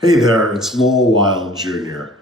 Hey there, it's Lowell Jr.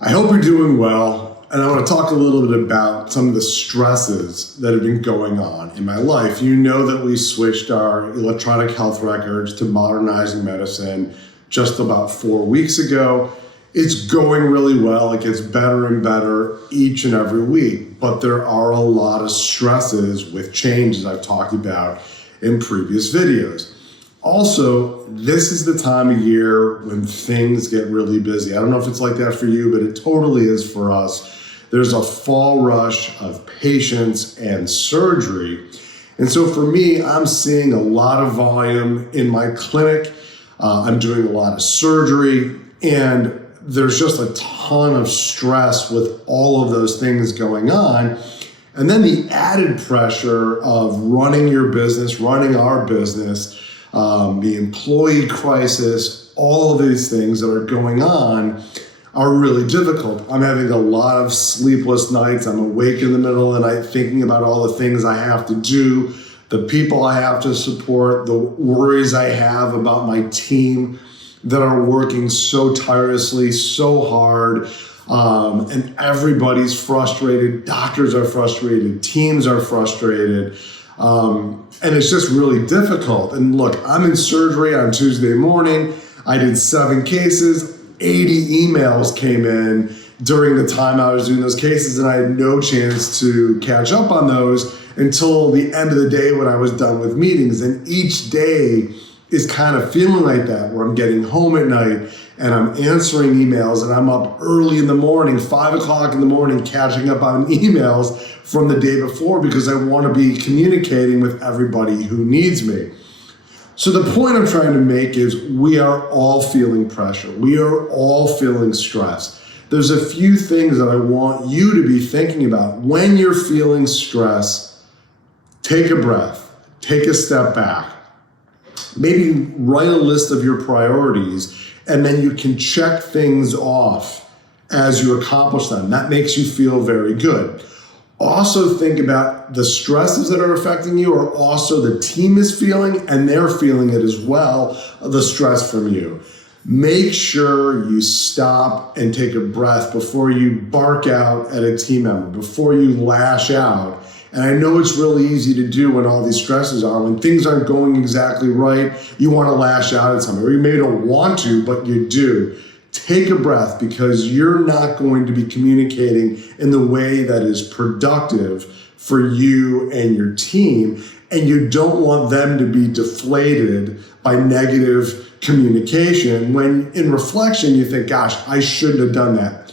I hope you're doing well, and I want to talk a little bit about some of the stresses that have been going on in my life. You know that we switched our electronic health records to modernizing medicine just about 4 weeks ago. It's going really well. It gets better and better each and every week, but there are a lot of stresses with change, as I've talked about in previous videos. Also, this is the time of year when things get really busy. I don't know if it's like that for you, but it totally is for us. There's a fall rush of patients and surgery. And so for me, I'm seeing a lot of volume in my clinic. I'm doing a lot of surgery, and there's just a ton of stress with all of those things going on. And then the added pressure of running your business, running our business, the employee crisis, all of these things that are going on are really difficult. I'm having a lot of sleepless nights. I'm awake in the middle of the night thinking about all the things I have to do, the people I have to support, the worries I have about my team that are working so tirelessly, so hard, and everybody's frustrated. Doctors are frustrated. Teams are frustrated. And it's just really difficult. And look, I'm in surgery on Tuesday morning. I did 7 cases, 80 emails came in during the time I was doing those cases, and I had no chance to catch up on those until the end of the day when I was done with meetings. And each day is kind of feeling like that, where I'm getting home at night and I'm answering emails, and I'm up early in the morning, 5 o'clock in the morning, catching up on emails from the day before because I want to be communicating with everybody who needs me. So the point I'm trying to make is we are all feeling pressure. We are all feeling stress. There's a few things that I want you to be thinking about. When you're feeling stress, take a breath, take a step back. Maybe write a list of your priorities, and then you can check things off as you accomplish them. That makes you feel very good. Also think about the stresses that are affecting you, or also the team is feeling, and they're feeling it as well, the stress from you. Make sure you stop and take a breath before you bark out at a team member, before you lash out. And I know it's really easy to do when all these stresses are. When things aren't going exactly right, you want to lash out at somebody, or you may not want to, but you do. Take a breath, because you're not going to be communicating in the way that is productive for you and your team, and you don't want them to be deflated by negative communication when in reflection you think, gosh, I shouldn't have done that.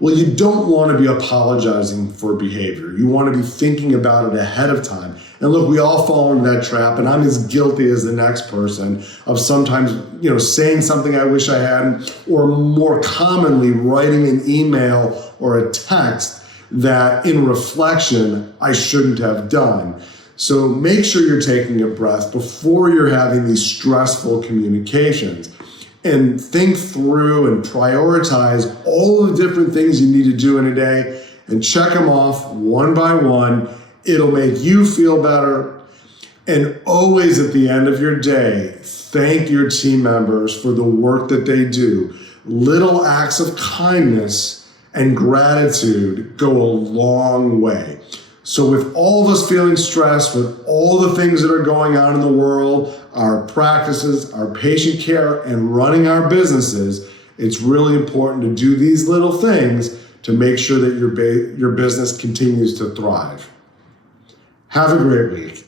Well, you don't want to be apologizing for behavior. You want to be thinking about it ahead of time. And look, we all fall into that trap, and I'm as guilty as the next person of sometimes, saying something I wish I hadn't, or more commonly writing an email or a text that in reflection I shouldn't have done. So make sure you're taking a breath before you're having these stressful communications. And think through and prioritize all the different things you need to do in a day and check them off one by one. It'll make you feel better. And always at the end of your day, thank your team members for the work that they do. Little acts of kindness and gratitude go a long way. So with all of us feeling stressed, with all the things that are going on in the world, our practices, our patient care, and running our businesses, it's really important to do these little things to make sure that your business continues to thrive. Have a great week.